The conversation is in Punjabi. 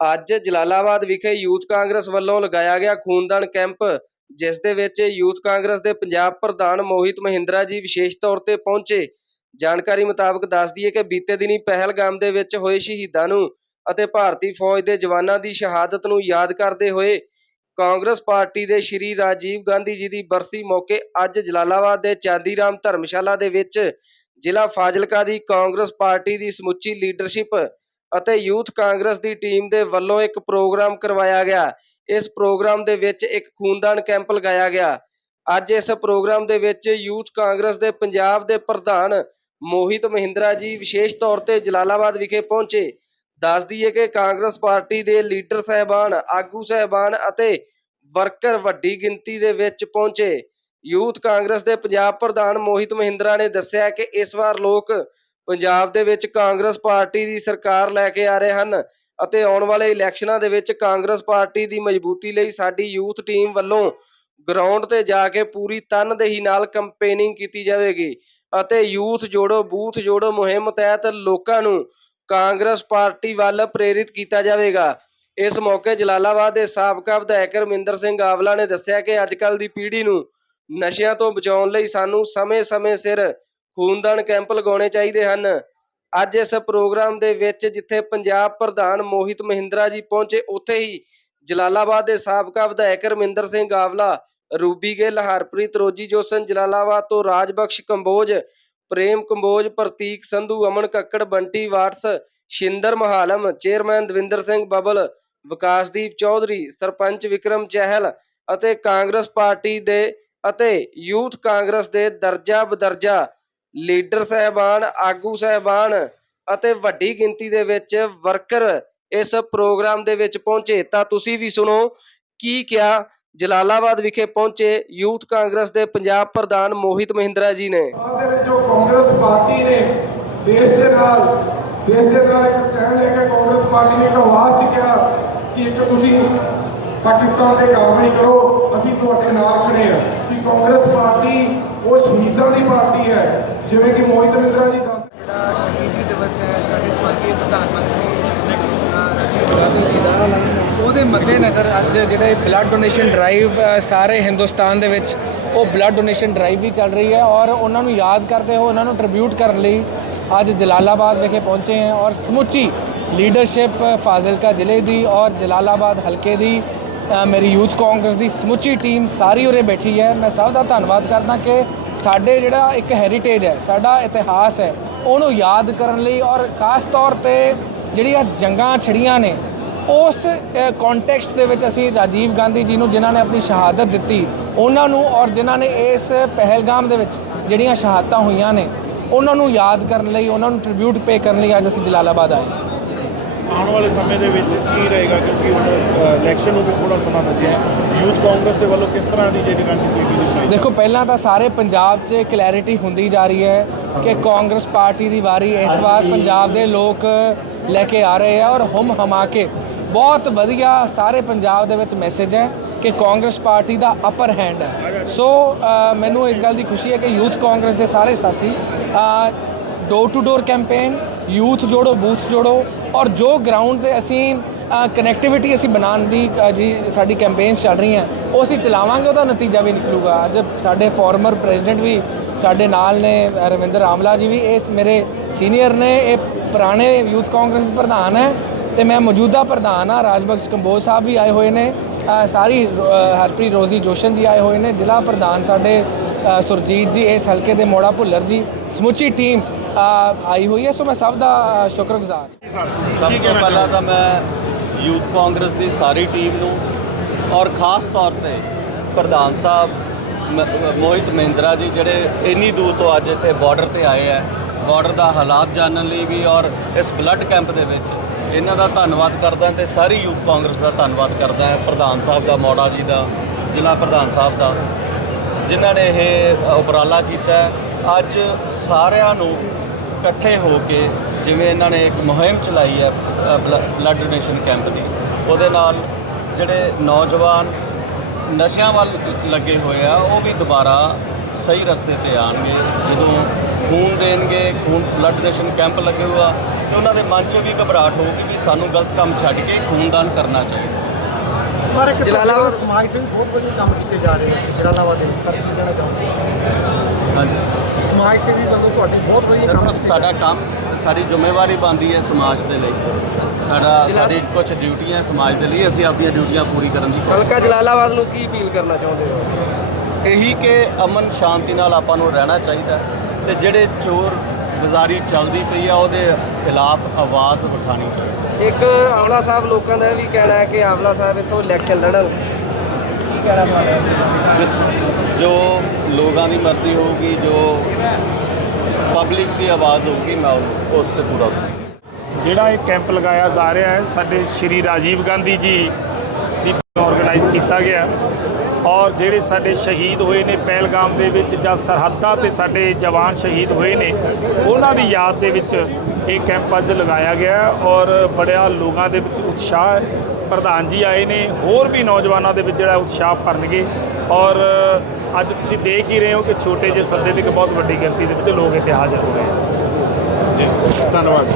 ਅੱਜ ਜਲਾਲਾਬਾਦ ਵਿਖੇ ਯੂਥ ਕਾਂਗਰਸ ਵੱਲੋਂ ਲਗਾਇਆ ਗਿਆ ਖੂਨਦਾਨ ਕੈਂਪ, ਜਿਸ ਦੇ ਵਿੱਚ ਯੂਥ ਕਾਂਗਰਸ ਦੇ ਪੰਜਾਬ ਪ੍ਰਧਾਨ ਮੋਹਿਤ ਮਹਿੰਦਰਾ ਜੀ ਵਿਸ਼ੇਸ਼ ਤੌਰ ਤੇ ਪਹੁੰਚੇ। ਜਾਣਕਾਰੀ ਮੁਤਾਬਕ ਦੱਸ ਦਈਏ ਕਿ ਬੀਤੇ ਦਿਨੀ ਪਹਿਲਗਾਮ ਦੇ ਵਿੱਚ ਹੋਏ ਸ਼ਹੀਦਾਂ ਨੂੰ ਅਤੇ ਭਾਰਤੀ ਫੌਜ ਦੇ ਜਵਾਨਾਂ ਦੀ ਸ਼ਹਾਦਤ ਨੂੰ ਯਾਦ ਕਰਦੇ ਹੋਏ ਕਾਂਗਰਸ ਪਾਰਟੀ ਦੇ ਸ਼੍ਰੀ ਰਾਜੀਵ ਗਾਂਧੀ ਜੀ ਦੀ ਬਰਸੀ ਮੌਕੇ ਅੱਜ ਜਲਾਲਾਬਾਦ ਦੇ ਚਾਂਦੀਰਾਮ ਧਰਮਸ਼ਾਲਾ ਦੇ ਵਿੱਚ ਜ਼ਿਲ੍ਹਾ ਫਾਜ਼ਿਲਕਾ ਦੀ ਕਾਂਗਰਸ ਪਾਰਟੀ ਦੀ ਸਮੁੱਚੀ ਲੀਡਰਸ਼ਿਪ ਅਤੇ ਯੂਥ ਕਾਂਗਰਸ ਦੀ ਟੀਮ ਦੇ ਵੱਲੋਂ ਇੱਕ ਪ੍ਰੋਗਰਾਮ ਕਰਵਾਇਆ ਗਿਆ। ਇਸ ਪ੍ਰੋਗਰਾਮ ਦੇ ਵਿੱਚ ਇੱਕ ਖੂਨਦਾਨ ਕੈਂਪ ਲਗਾਇਆ ਗਿਆ। ਅੱਜ ਇਸ ਪ੍ਰੋਗਰਾਮ ਦੇ ਵਿੱਚ ਯੂਥ ਕਾਂਗਰਸ ਦੇ ਪੰਜਾਬ ਦੇ ਪ੍ਰਧਾਨ ਮੋਹਿਤ ਮਹਿੰਦਰਾ ਜੀ ਵਿਸ਼ੇਸ਼ ਤੌਰ ਤੇ ਜਲਾਲਾਬਾਦ ਵਿਖੇ ਪਹੁੰਚੇ। ਦੱਸ ਦਈਏ ਕਿ ਕਾਂਗਰਸ ਪਾਰਟੀ ਦੇ ਲੀਡਰ ਸਹਿਬਾਨ, ਆਗੂ ਸਹਿਬਾਨ ਅਤੇ ਵਰਕਰ ਵੱਡੀ ਗਿਣਤੀ ਦੇ ਵਿੱਚ ਪਹੁੰਚੇ। ਯੂਥ ਕਾਂਗਰਸ ਦੇ ਪੰਜਾਬ ਪ੍ਰਧਾਨ ਮੋਹਿਤ ਮਹਿੰਦਰਾ ਨੇ ਦੱਸਿਆ ਕਿ ਇਸ ਵਾਰ ਲੋਕ ਪੰਜਾਬ ਦੇ ਵਿੱਚ ਕਾਂਗਰਸ ਪਾਰਟੀ ਦੀ ਸਰਕਾਰ ਲੈ ਕੇ ਆ ਰਹੇ ਹਨ ਅਤੇ ਆਉਣ ਵਾਲੇ ਇਲੈਕਸ਼ਨਾਂ ਦੇ ਵਿੱਚ ਕਾਂਗਰਸ ਪਾਰਟੀ ਦੀ ਮਜ਼ਬੂਤੀ ਲਈ ਸਾਡੀ ਯੂਥ ਟੀਮ ਵੱਲੋਂ ਗਰਾਊਂਡ ਤੇ ਜਾ ਕੇ ਪੂਰੀ ਤਨਦੇਹੀ ਨਾਲ ਕੰਪੇਨਿੰਗ ਕੀਤੀ ਜਾਵੇਗੀ ਅਤੇ ਯੂਥ ਜੋੜੋ, ਬੂਥ ਜੋੜੋ ਮੁਹਿੰਮ ਤਹਿਤ ਲੋਕਾਂ ਨੂੰ ਕਾਂਗਰਸ ਪਾਰਟੀ ਵੱਲ ਪ੍ਰੇਰਿਤ ਕੀਤਾ ਜਾਵੇਗਾ। ਇਸ ਮੌਕੇ ਜਲਾਲਾਬਾਦ ਦੇ ਸਾਬਕਾ ਵਿਧਾਇਕ ਰਮਿੰਦਰ ਸਿੰਘ ਆਵਲਾ ਨੇ ਦੱਸਿਆ ਕਿ ਅੱਜਕੱਲ ਦੀ ਪੀੜ੍ਹੀ ਨੂੰ ਨਸ਼ਿਆਂ ਤੋਂ ਬਚਾਉਣ ਲਈ ਸਾਨੂੰ ਸਮੇਂ-ਸਮੇਂ ਸਿਰ ਖੂਨਦਾਨ ਕੈਂਪ ਲਗਾਉਣੇ ਚਾਹੀਦੇ ਹਨ। ਅੱਜ ਇਸ ਪ੍ਰੋਗਰਾਮ ਦੇ ਵਿੱਚ ਜਿੱਥੇ ਪੰਜਾਬ ਪ੍ਰਧਾਨ ਮੋਹਿਤ ਮਹਿੰਦਰਾ ਜੀ ਪਹੁੰਚੇ, ਉੱਥੇ ਹੀ ਜਲਾਲਾਬਾਦ ਦੇ ਸਾਬਕਾ ਵਿਧਾਇਕ ਰਮਿੰਦਰ ਸਿੰਘ ਗਾਵਲਾ ਰੂਬੀ ਗਿੱਲ, ਹਰਪ੍ਰੀਤ ਰੋਜੀ ਜੋਸਨ, ਜਲਾਲਾਬਾਦ ਤੋਂ ਰਾਜਬਖਸ਼ ਕੰਬੋਜ, ਪ੍ਰੇਮ ਕੰਬੋਜ, ਪ੍ਰਤੀਕ ਸੰਧੂ, ਅਮਨ ਕੱਕੜ, ਬੰਟੀ ਵਾਟਸ ਸ਼ਿੰਦਰ ਮਹਾਲਮ, ਚੇਅਰਮੈਨ ਦਵਿੰਦਰ ਸਿੰਘ ਬਬਲ, ਵਿਕਾਸਦੀਪ ਚੌਧਰੀ, ਸਰਪੰਚ ਵਿਕਰਮ ਚਹਿਲ ਅਤੇ ਕਾਂਗਰਸ ਪਾਰਟੀ ਦੇ ਅਤੇ ਯੂਥ ਕਾਂਗਰਸ ਦੇ ਦਰਜਾ ਬਦਰਜਾ ਲੀਡਰ ਸਹਿਬਾਨ, ਆਗੂ ਸਹਿਬਾਨ ਅਤੇ ਵੱਡੀ ਗਿਣਤੀ ਦੇ ਵਿੱਚ ਵਰਕਰ ਇਸ ਪ੍ਰੋਗਰਾਮ ਦੇ ਵਿੱਚ ਪਹੁੰਚੇ। ਤਾਂ ਤੁਸੀਂ ਵੀ ਸੁਣੋ ਕੀ ਕਿਹਾ ਜਲਾਲਾਬਾਦ ਵਿਖੇ ਪਹੁੰਚੇ ਯੂਥ ਕਾਂਗਰਸ ਦੇ ਪੰਜਾਬ ਪ੍ਰਧਾਨ ਮੋਹਿਤ ਮਹਿੰਦਰਾ ਜੀ ਨੇ। ਜੋ ਕਾਂਗਰਸ ਪਾਰਟੀ ਨੇ ਦੇਸ਼ ਦੇ ਨਾਲ, ਦੇਸ਼ ਦੇ ਨਾਲ ਇੱਕ ਸਟੈਂਡ ਲੈ ਕੇ ਕਾਂਗਰਸ ਪਾਰਟੀ ਨੇ ਇੱਕ ਆਵਾਜ਼ ਚੁੱਕਿਆ ਕਿ ਇੱਕ ਤੁਸੀਂ ਪਾਕਿਸਤਾਨ ਤੇ ਕਾਰਵਾਈ ਕਰੋ, ਅਸੀਂ ਤੁਹਾਡੇ ਨਾਲ ਖੜੇ ਹਾਂ। ਕਿ ਕਾਂਗਰਸ ਪਾਰਟੀ ਉਹ ਸ਼ਹੀਦਾਂ ਦੀ ਪਾਰਟੀ ਹੈ ਜਿਵੇਂ ਕਿ ਮੋਹਿਤ ਮਿੰਦਰਾ ਜੀ ਦੱਸ ਜਿਹੜਾ ਸ਼ਹੀਦੀ ਦਿਵਸ ਹੈ, ਸਾਡੇ ਸਵਰਗੀ ਪ੍ਰਧਾਨ ਮੰਤਰੀ ਰਾਜੀਵ ਗਾਂਧੀ ਜੀ ਦਾ, ਉਹਦੇ ਮੱਦੇਨਜ਼ਰ ਅੱਜ ਜਿਹੜੇ ਬਲੱਡ ਡੋਨੇਸ਼ਨ ਡਰਾਈਵ ਸਾਰੇ ਹਿੰਦੁਸਤਾਨ ਦੇ ਵਿੱਚ ਉਹ ਬਲੱਡ ਡੋਨੇਸ਼ਨ ਡਰਾਈਵ ਵੀ ਚੱਲ ਰਹੀ ਹੈ ਔਰ ਉਹਨਾਂ ਨੂੰ ਯਾਦ ਕਰਦੇ ਹੋ ਉਹਨਾਂ ਨੂੰ ਟ੍ਰਿਬਿਊਟ ਕਰਨ ਲਈ ਅੱਜ ਜਲਾਲਾਬਾਦ ਵਿਖੇ ਪਹੁੰਚੇ ਹਾਂ ਔਰ ਸਮੁੱਚੀ ਲੀਡਰਸ਼ਿਪ ਫਾਜ਼ਿਲਕਾ ਜ਼ਿਲ੍ਹੇ ਦੀ ਔਰ ਜਲਾਲਾਬਾਦ ਹਲਕੇ ਦੀ ਮੇਰੀ ਯੂਥ ਕਾਂਗਰਸ ਦੀ ਸਮੁੱਚੀ ਟੀਮ ਸਾਰੀ ਉਰੇ ਬੈਠੀ ਹੈ। ਮੈਂ ਸਭ ਦਾ ਧੰਨਵਾਦ ਕਰਦਾ ਕਿ ਸਾਡੇ ਜਿਹੜਾ ਇੱਕ ਹੈਰੀਟੇਜ ਹੈ, ਸਾਡਾ ਇਤਿਹਾਸ ਹੈ, ਉਹਨੂੰ ਯਾਦ ਕਰਨ ਲਈ ਔਰ ਖਾਸ ਤੌਰ ਤੇ ਜਿਹੜੀਆਂ ਜੰਗਾਂ ਛੜੀਆਂ ਨੇ, ਉਸ ਕੰਟੈਕਸਟ ਦੇ ਵਿੱਚ ਅਸੀਂ ਰਾਜੀਵ ਗਾਂਧੀ ਜੀ ਨੂੰ ਜਿਨ੍ਹਾਂ ਨੇ ਆਪਣੀ ਸ਼ਹਾਦਤ ਦਿੱਤੀ, ਉਹਨਾਂ ਨੂੰ ਔਰ ਜਿਨ੍ਹਾਂ ਨੇ ਇਸ ਪਹਿਲਗਾਮ ਦੇ ਵਿੱਚ ਜਿਹੜੀਆਂ ਸ਼ਹਾਦਤਾਂ ਹੋਈਆਂ ਨੇ, ਉਹਨਾਂ ਨੂੰ ਯਾਦ ਕਰਨ ਲਈ, ਉਹਨਾਂ ਨੂੰ ਟ੍ਰਿਬਿਊਟ ਪੇ ਕਰਨ ਲਈ ਅੱਜ ਅਸੀਂ ਜਲਾਲਾਬਾਦ ਆਏ ਆਉਣ ਵਾਲੇ ਸਮੇਂ ਦੇ ਵਿੱਚ ਕੀ ਰਹੇਗਾ? ਕਿਉਂਕਿ ਹੁਣ ਇਲੈਕਸ਼ਨ ਨੂੰ ਵੀ ਥੋੜਾ ਸਮਾਂ ਬਚਿਆ ਹੈ। ਯੂਥ ਕਾਂਗਰਸ ਦੇ ਵੱਲੋਂ ਕਿਸ ਤਰ੍ਹਾਂ ਦੀ ਜਿਹੜੀ ਰਣਨੀਤੀ ਬਣਾਈ ਦੇਖੋ ਪਹਿਲਾਂ ਤਾਂ ਸਾਰੇ ਪੰਜਾਬ 'ਚ ਕਲੈਰਿਟੀ ਹੁੰਦੀ ਜਾ ਰਹੀ ਹੈ ਕਿ ਕਾਂਗਰਸ ਪਾਰਟੀ ਦੀ ਵਾਰੀ ਇਸ ਵਾਰ ਪੰਜਾਬ ਦੇ ਲੋਕ ਲੈ ਕੇ ਆ ਰਹੇ ਆ ਔਰ ਹਮ ਹਮਾ ਕੇ ਬਹੁਤ ਵਧੀਆ ਸਾਰੇ ਪੰਜਾਬ ਦੇ ਵਿੱਚ ਮੈਸੇਜ ਹੈ ਕਿ ਕਾਂਗਰਸ ਪਾਰਟੀ ਦਾ ਅਪਰ ਹੈਂਡ ਹੈ। ਸੋ ਮੈਨੂੰ ਇਸ ਗੱਲ ਦੀ ਖੁਸ਼ੀ ਹੈ ਕਿ ਯੂਥ ਕਾਂਗਰਸ ਦੇ ਸਾਰੇ ਸਾਥੀ door to door campaign youth ਜੋੜੋ ਬੂਥ ਜੋੜੋ ਔਰ ਜੋ ਗਰਾਊਂਡ ਤੇ ਅਸੀਂ ਕਨੈਕਟੀਵਿਟੀ ਅਸੀਂ ਬਣਾਉਣ ਦੀ ਅ, ਜੀ ਸਾਡੀ ਕੈਂਪੇਨਸ ਚੱਲ ਰਹੀਆਂ ਉਹ ਅਸੀਂ ਚਲਾਵਾਂਗੇ ਉਹਦਾ ਨਤੀਜਾ ਵੀ ਨਿਕਲੂਗਾ। ਅੱਜ ਸਾਡੇ ਫਾਰਮਰ ਪ੍ਰੈਜ਼ੀਡੈਂਟ ਵੀ ਸਾਡੇ ਨਾਲ ਨੇ ਰਵਿੰਦਰ ਆਮਲਾ ਜੀ ਵੀ ਇਸ ਮੇਰੇ ਸੀਨੀਅਰ ਨੇ ਇਹ ਪੁਰਾਣੇ ਯੂਥ ਕਾਂਗਰਸ ਦੇ ਪ੍ਰਧਾਨ ਹੈ ਤੇ ਮੈਂ ਮੌਜੂਦਾ ਪ੍ਰਧਾਨ ਆ ਰਾਜਬਖਸ਼ ਕੰਬੋਜ ਸਾਹਿਬ ਵੀ ਆਏ ਹੋਏ ਨੇ ਸਾਰੀ ਹਰਪ੍ਰੀਤ ਰੋਜ਼ੀ ਜੋਸ਼ਨ ਜੀ ਆਏ ਹੋਏ ਨੇ ਜ਼ਿਲ੍ਹਾ ਪ੍ਰਧਾਨ ਸਾਡੇ ਸੁਰਜੀਤ ਜੀ ਇਸ ਹਲਕੇ ਦੇ ਮੋੜਾ ਭੁੱਲਰ ਜੀ ਸਮੁੱਚੀ ਟੀਮ ਆਈ ਹੋਈ ਹੈ ਸੋ ਮੈਂ ਸਭ ਦਾ ਸ਼ੁਕਰਗੁਜ਼ਾਰ ਸਭ ਤੋਂ ਪਹਿਲਾਂ ਤਾਂ ਮੈਂ ਯੂਥ ਕਾਂਗਰਸ ਦੀ ਸਾਰੀ ਟੀਮ ਨੂੰ ਔਰ ਖਾਸ ਤੌਰ ਤੇ ਪ੍ਰਧਾਨ ਸਾਹਿਬ ਮ- ਮੋਹਿਤ ਮਹਿੰਦਰਾ ਜੀ ਜਿਹੜੇ ਇੰਨੀ ਦੂਰ ਤੋਂ ਅੱਜ ਇੱਥੇ ਬਾਰਡਰ ਤੇ ਆਏ ਆ ਬਾਰਡਰ ਦਾ ਹਾਲਾਤ ਜਾਣਨ ਲਈ ਵੀ ਔਰ ਇਸ ਬਲੱਡ ਕੈਂਪ ਦੇ ਵਿੱਚ ਇਹਨਾਂ ਦਾ ਧੰਨਵਾਦ ਕਰਦਾ ਤੇ ਸਾਰੀ ਯੂਥ ਕਾਂਗਰਸ ਦਾ ਧੰਨਵਾਦ ਕਰਦਾ ਹੈ ਪ੍ਰਧਾਨ ਸਾਹਿਬ ਦਾ ਮੋੜਾ ਜੀ ਦਾ ਜ਼ਿਲ੍ਹਾ ਪ੍ਰਧਾਨ ਸਾਹਿਬ ਦਾ ਜਿਨ੍ਹਾਂ ਨੇ ਇਹ ਉਪਰਾਲਾ ਕੀਤਾ। ਅੱਜ ਸਾਰਿਆਂ ਨੂੰ ਇਕੱਠੇ ਹੋ ਕੇ ਜਿਵੇਂ ਇਹਨਾਂ ਨੇ ਇੱਕ ਮੁਹਿੰਮ ਚਲਾਈ ਹੈ ਬਲੱਡ ਡੋਨੇਸ਼ਨ ਕੈਂਪ ਦੀ ਉਹਦੇ ਨਾਲ ਜਿਹੜੇ ਨੌਜਵਾਨ ਨਸ਼ਿਆਂ ਵੱਲ ਲੱਗੇ ਹੋਏ ਆ ਉਹ ਵੀ ਦੁਬਾਰਾ ਸਹੀ ਰਸਤੇ ਤੇ ਆਣਗੇ ਜਦੋਂ ਖੂਨ ਦੇਣਗੇ ਖੂਨ ਬਲੱਡ ਡੋਨੇਸ਼ਨ ਕੈਂਪ ਲੱਗੇ ਹੋਆ ਤੇ ਉਹਨਾਂ ਦੇ ਮਨ 'ਚ ਵੀ ਘਬਰਾਹਟ ਹੋਊਗੀ ਵੀ ਸਾਨੂੰ ਗਲਤ ਕੰਮ ਛੱਡ ਕੇ ਖੂਨਦਾਨ ਕਰਨਾ ਚਾਹੀਦਾ। ਸਰ ਇੱਕ ਜਲਾਲਾਬਾਦ- ਸਮਾਜ ਸੇਵੀ ਬਹੁਤ ਵਧੀਆ ਕੰਮ ਕੀਤੇ ਜਾ ਰਹੇ ਨੇ ਜਲਾਲਾਬਾਦ ਦੇ ਸਰ ਕੀ ਕਹਿਣਾ ਚਾਹੁੰਦੇ ਸਮਾਜ ਸੇਵੀ ਵੱਲੋਂ ਤੁਹਾਡੇ ਬਹੁਤ ਵਧੀਆ ਕੰਮ ਸਾਡਾ ਕੰਮ ਸਾਡੀ ਜ਼ਿੰਮੇਵਾਰੀ ਬਣਦੀ ਹੈ ਸਮਾਜ ਦੇ ਲਈ। ਸਾਡਾ ਸਾਡੀ ਕੁਝ ਡਿਊਟੀਆਂ ਸਮਾਜ ਦੇ ਲਈ ਅਸੀਂ ਆਪਣੀਆਂ ਡਿਊਟੀਆਂ ਪੂਰੀ ਕਰਨ ਦੀ ਕੋਸ਼ਿਸ਼ ਹਲਕਾ ਜਲਾਲਾਬਾਦ ਨੂੰ ਕੀ ਅਪੀਲ ਕਰਨਾ ਚਾਹੁੰਦੇ ਹੋ? ਇਹੀ ਕਿ ਅਮਨ ਸ਼ਾਂਤੀ ਨਾਲ ਆਪਾਂ ਨੂੰ ਰਹਿਣਾ ਚਾਹੀਦਾ ਤੇ ਜਿਹੜੇ ਚੋਰ ਬਾਜ਼ਾਰੀ ਚੱਲਦੀ ਪਈ ਆ ਉਹਦੇ ਖਿਲਾਫ ਆਵਾਜ਼ ਉਠਾਣੀ ਚਾਹੀਦੀ ਇੱਕ ਆਵਲਾ ਸਾਹਿਬ ਲੋਕਾਂ ਦਾ ਇਹ ਵੀ ਕਹਿਣਾ ਹੈ ਕਿ ਆਵਲਾ ਸਾਹਿਬ ਇੱਥੋਂ ਇਲੈਕਸ਼ਨ ਲੜਨ। ਜੋ ਲੋਕਾਂ ਦੀ ਮਰਜ਼ੀ ਹੋਊਗੀ ਜੋ ਪਬਲਿਕ ਦੀ ਆਵਾਜ਼ ਹੋਊਗੀ ਮੈਂ ਉਸ ਤੇ ਪੂਰਾ। ਜਿਹੜਾ ਇਹ ਕੈਂਪ ਲਗਾਇਆ ਜਾ ਰਿਹਾ ਹੈ ਸਾਡੇ ਸ਼੍ਰੀ ਰਾਜੀਵ ਗਾਂਧੀ ਜੀ ਦੀ ਆਰਗੇਨਾਈਜ਼ ਕੀਤਾ ਗਿਆ। ਔਰ ਜਿਹੜੇ ਸਾਡੇ ਸ਼ਹੀਦ ਹੋਏ ਨੇ ਪਹਿਲਗਾਮ ਦੇ ਵਿੱਚ ਜਾਂ ਸਰਹੱਦਾਂ ਤੇ ਸਾਡੇ ਜਵਾਨ ਸ਼ਹੀਦ ਹੋਏ ਨੇ ਉਹਨਾਂ ਦੀ ਯਾਦ ਦੇ ਵਿੱਚ ਇਹ ਕੈਂਪ ਅੱਜ ਲਗਾਇਆ ਗਿਆ ਔਰ ਬੜਿਆ ਲੋਕਾਂ ਦੇ ਵਿੱਚ ਉਤਸ਼ਾਹ ਹੈ। ਪ੍ਰਧਾਨ ਜੀ ਆਏ ਨੇ, ਹੋਰ ਵੀ ਨੌਜਵਾਨਾਂ ਦੇ ਵਿੱਚ ਜਿਹੜਾ ਉਤਸ਼ਾਹ ਭਰਨਗੇ। ਔਰ ਅੱਜ ਤੁਸੀਂ ਦੇਖ ਹੀ ਰਹੇ ਹੋ ਕਿ ਛੋਟੇ ਜਿਹੇ ਸੱਦੇ ਦੀ ਇੱਕ ਬਹੁਤ ਵੱਡੀ ਗਿਣਤੀ ਦੇ ਵਿੱਚ ਲੋਕ ਇੱਥੇ ਹਾਜ਼ਰ ਹੋ ਗਏ ਹੈ ਧੰਨਵਾਦ।